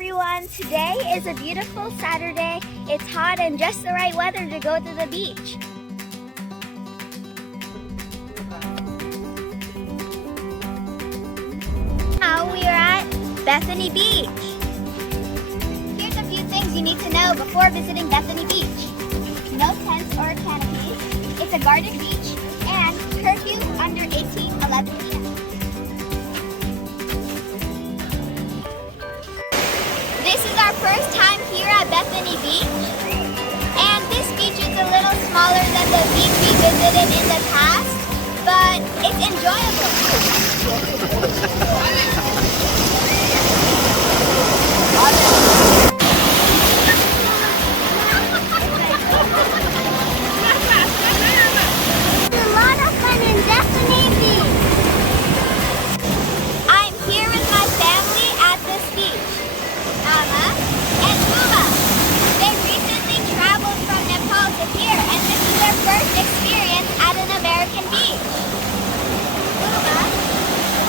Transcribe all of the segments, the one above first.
everyone! Today is a beautiful Saturday. It's hot and just the right weather to go to the beach. Now we are at Bethany Beach. Here's a few things you need to know before visiting Bethany Beach. No tents or canopies. It's a guarded beach and curfew under 11 p.m. This is our first time here at Bethany Beach, and this beach is a little smaller than the beach we visited in the past, but it's enjoyable. It's a lot of fun in Bethany Beach. I'm here with my family at this beach. Mama and Uma. They recently traveled from Nepal to here, and this is their first experience at an American beach. Uma,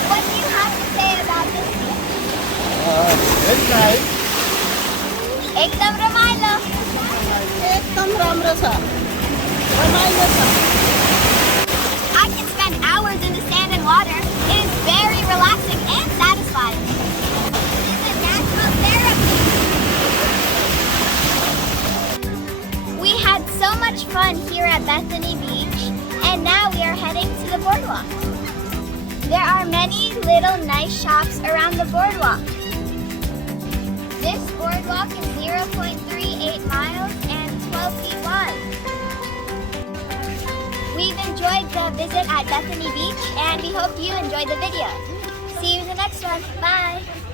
what do you have to say about this beach? Very nice. Ekdam ramailo. एकदम राम्रो छ रमाइलो छ I can spend hours in the sand and water. It is very relaxing and satisfying. It's a natural therapy. We had so much fun here at Bethany Beach, and now we are heading to the boardwalk. There are many little nice shops around the boardwalk. This boardwalk is 0.38 miles and 12 feet wide. We've enjoyed the visit at Bethany Beach, and we hope you enjoyed the video. See you in the next one. Bye!